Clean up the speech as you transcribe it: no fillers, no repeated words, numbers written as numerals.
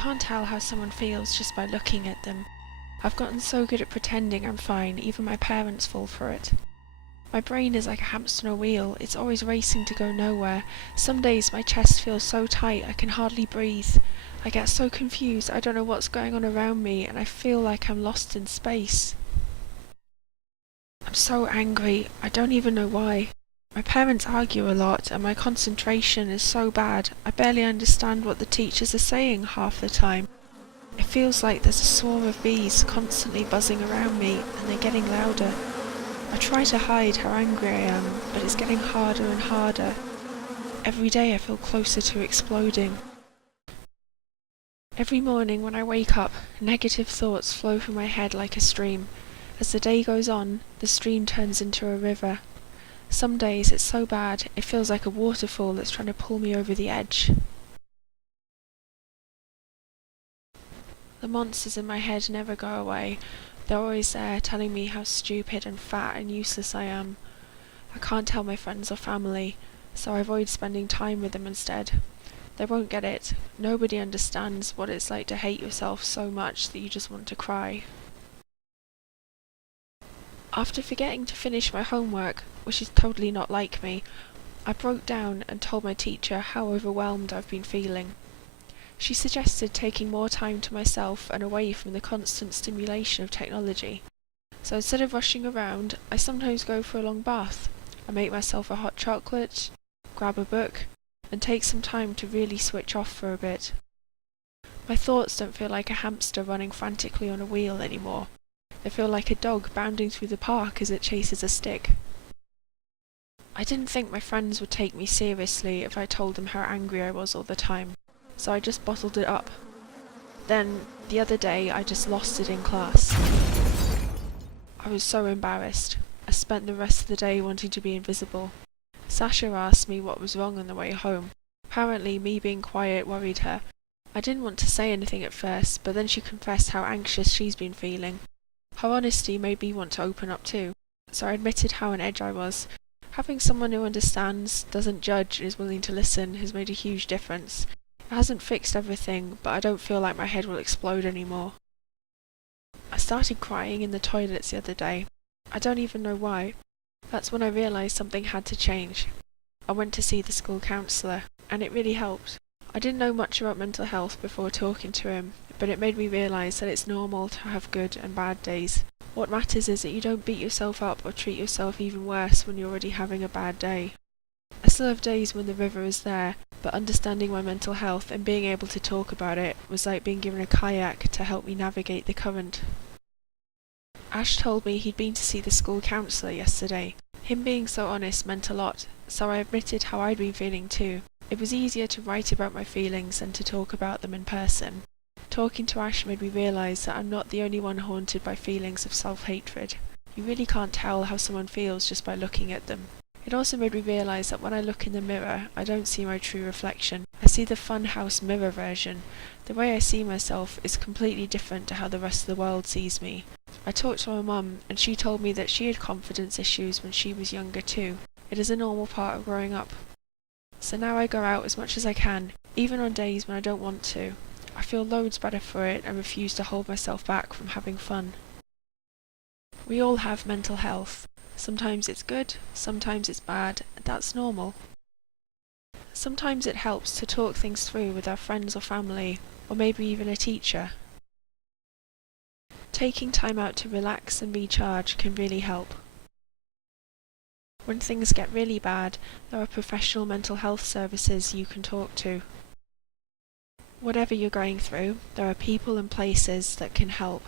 can't tell how someone feels just by looking at them. I've gotten so good at pretending I'm fine, even my parents fall for it. My brain is like a hamster on a wheel, it's always racing to go nowhere. Some days my chest feels so tight I can hardly breathe. I get so confused, I don't know what's going on around me, and I feel like I'm lost in space. I'm so angry, I don't even know why. My parents argue a lot, and my concentration is so bad, I barely understand what the teachers are saying half the time. It feels like there's a swarm of bees constantly buzzing around me, and they're getting louder. I try to hide how angry I am, but it's getting harder and harder. Every day I feel closer to exploding. Every morning when I wake up, negative thoughts flow through my head like a stream. As the day goes on, the stream turns into a river. Some days it's so bad, it feels like a waterfall that's trying to pull me over the edge. The monsters in my head never go away. They're always there, telling me how stupid and fat and useless I am. I can't tell my friends or family, so I avoid spending time with them instead. They won't get it. Nobody understands what it's like to hate yourself so much that you just want to cry. After forgetting to finish my homework, which is totally not like me, I broke down and told my teacher how overwhelmed I've been feeling. She suggested taking more time to myself and away from the constant stimulation of technology. So instead of rushing around, I sometimes go for a long bath. I make myself a hot chocolate, grab a book, and take some time to really switch off for a bit. My thoughts don't feel like a hamster running frantically on a wheel anymore. They feel like a dog bounding through the park as it chases a stick. I didn't think my friends would take me seriously if I told them how angry I was all the time, so I just bottled it up. Then, the other day, I just lost it in class. I was so embarrassed. I spent the rest of the day wanting to be invisible. Sasha asked me what was wrong on the way home. Apparently, me being quiet worried her. I didn't want to say anything at first, but then she confessed how anxious she's been feeling. Her honesty made me want to open up too, so I admitted how on edge I was. Having someone who understands, doesn't judge, and is willing to listen has made a huge difference. It hasn't fixed everything, but I don't feel like my head will explode anymore. I started crying in the toilets the other day. I don't even know why. That's when I realised something had to change. I went to see the school counsellor, and it really helped. I didn't know much about mental health before talking to him, but it made me realise that it's normal to have good and bad days. What matters is that you don't beat yourself up or treat yourself even worse when you're already having a bad day. I still have days when the river is there, but understanding my mental health and being able to talk about it was like being given a kayak to help me navigate the current. Ash told me he'd been to see the school counsellor yesterday. Him being so honest meant a lot, so I admitted how I'd been feeling too. It was easier to write about my feelings than to talk about them in person. Talking to Ash made me realise that I'm not the only one haunted by feelings of self-hatred. You really can't tell how someone feels just by looking at them. It also made me realise that when I look in the mirror, I don't see my true reflection. I see the funhouse mirror version. The way I see myself is completely different to how the rest of the world sees me. I talked to my mum, and she told me that she had confidence issues when she was younger too. It is a normal part of growing up. So now I go out as much as I can, even on days when I don't want to. I feel loads better for it and refuse to hold myself back from having fun. We all have mental health. Sometimes it's good, sometimes it's bad, and that's normal. Sometimes it helps to talk things through with our friends or family, or maybe even a teacher. Taking time out to relax and recharge can really help. When things get really bad, there are professional mental health services you can talk to. Whatever you're going through, there are people and places that can help.